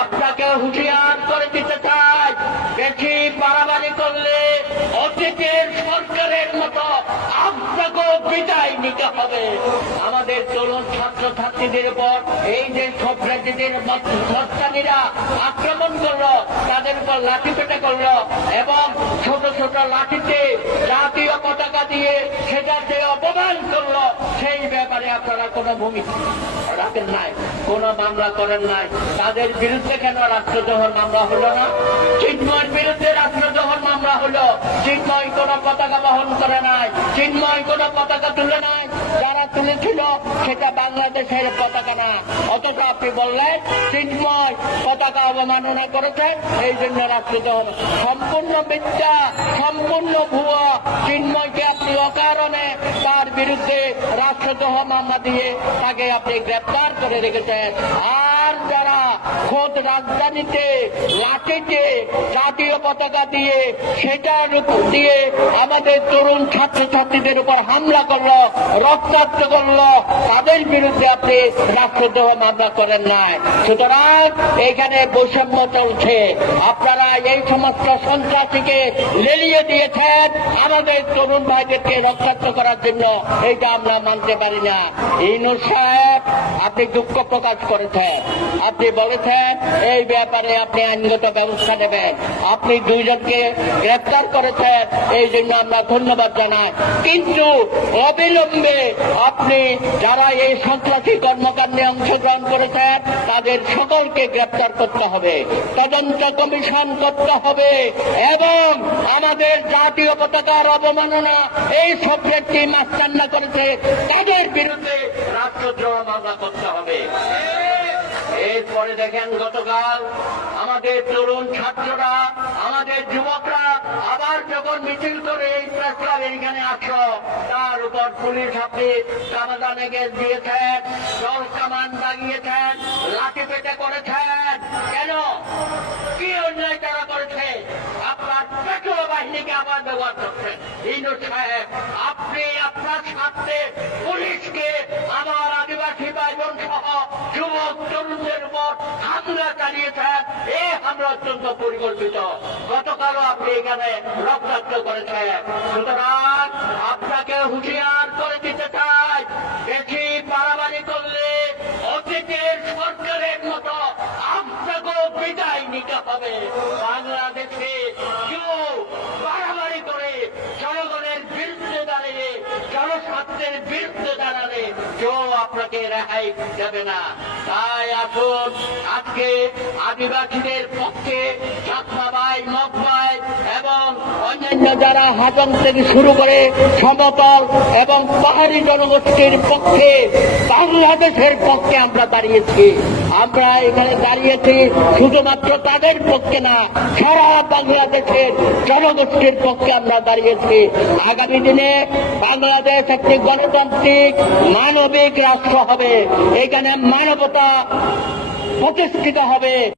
আপনাকে হুঁশিয়ার করে দিতে চাই। বেশি বাড়াবাড়ি করলে অতীতের সরকারের মতো বিদায় নিতে হবে। আমাদের তরুণ ছাত্র ছাত্রীদের উপর এই যে সব রাজ্যদের সত্তানীরা আক্রমণ করল, তাদের উপর লাঠি পেটা করল এবং ছোট ছোট লাঠিতে জাতীয় পতাকা দিয়ে সেটা যে অপমান করল, সেই ব্যাপারে আপনারা কোনো ভূমিকা রাখেন নাই, কোনো মামলা করেন নাই। তাদের বিরুদ্ধে কেন রাষ্ট্রদ্রোহের মামলা হলো না? চিন্ময়ের বিরুদ্ধে রাষ্ট্রদ্রোহের মামলা হলো। চিন্ময় কোনো পতাকা বহন করে নাই, চিন্ময় কোনো পতাকা তুলে নাই। যারা তুলেছিল, সেটা বাংলাদেশের পতাকা না। অথচ আপনি বললেন, চিন্ময় পতাকা অবমাননা করেছে, এই জন্য রাষ্ট্রদ্রোহ সম্পূর্ণ মিথ্যা, সম্পূর্ণ ভুয়া। চিন্ময়কে বিরুদ্ধে রাষ্ট্রদ্রোহ মামলা দিয়ে তাকে আপনি গ্রেপ্তার করে রেখেছেন। আর যারা খোদ রাজধানীতে লাঠিতে জাতীয় পতাকা দিয়ে সেটার দিয়ে আমাদের তরুণ ছাত্রছাত্রীদের উপর হামলা করল, রক্তাক্ত করল। তাদের বিরুদ্ধে আপনি রাষ্ট্রদ্রোহ মামলা করেন নাই। সুতরাং এখানে বৈষম্য চলছে। আপনারা এই সমস্ত সন্ত্রাসীকে লেলিয়ে দিয়েছেন আমাদের তরুণ ভাইদেরকে রক্ষাক্ত করার জন্য। এইটা আমরা মানতে পারি না। ইনু সাহেব, আপনি দুঃখ প্রকাশ করেছেন। আপনি বলেছেন এই ব্যাপারে আপনি আইনগত ব্যবস্থা নেবেন। আপনি দুইজনকে গ্রেফতার করেছেন এই জন্য আমরা ধন্যবাদ জানাই। কিন্তু অবিলম্বে আপনি যারা এই সন্ত্রাসী কর্মকাণ্ডে অংশগ্রহণ করেছেন তাদের সকলকে গ্রেপ্তার করতে হবে। তদন্ত কমিশন করতে হবে এবং আমাদের জাতীয় পতাকার অবমাননা এই সাবজেক্টটি মাস্তান্না করেছে, তাদের বিরুদ্ধে রাষ্ট্রদ্রোহ মামলা করতে হবে। এরপরে দেখেন গতকাল আমাদের তরুণ ছাত্ররা, আমাদের যুবকরা আবার যখন মিছিল করে এই প্রেস ক্লাবে এখানে তার উপর পুলিশ আপনি সমাধানে গ্যাস দিয়েছেন জল কামান দাগিয়েছেন, লাঠি পেটে করেছেন। কেন? কি অন্যায় তারা করেছে? আপনার পেট্রোল বাহিনীকে আবার ব্যবহার করছেন। ইনু সাহেব, আপনি আপনার স্বার্থে হামলা চালিয়েছেন এই হামলা অত্যন্ত পরিকল্পিত। গতকালও আপনি এখানে রক্তাক্ত করেছেন সুতরাং আপনাকে হুঁশিয়ার করে দিতে চাই। বেশি বাড়াবাড়ি করলে অতীতের সরকারের মতো আপনাকেও বিদায় নিতে হবে। বাংলাদেশে কেউ বাড়াবাড়ি করে জনগণের বিরুদ্ধে দাঁড়িয়ে জনস্বার্থের বিরুদ্ধে কেউ আপনাকে রেহাই দেবে না। তাই আসুন আজকে আদিবাসীদের পক্ষে চাকমাবাই মগবাই অন্যান্য যারা হাজং থেকে শুরু করে সমতল এবং পাহাড়ি জনগোষ্ঠীর পক্ষে, বাংলাদেশের পক্ষে আমরা দাঁড়িয়েছি। আমরা এখানে দাঁড়িয়েছি শুধুমাত্র তাদের পক্ষে না, সারা বাংলাদেশের জনগোষ্ঠীর পক্ষে আমরা দাঁড়িয়েছি। আগামী দিনে বাংলাদেশ একটি গণতান্ত্রিক মানবিক রাষ্ট্র হবে। এখানে মানবতা প্রতিষ্ঠিত হবে।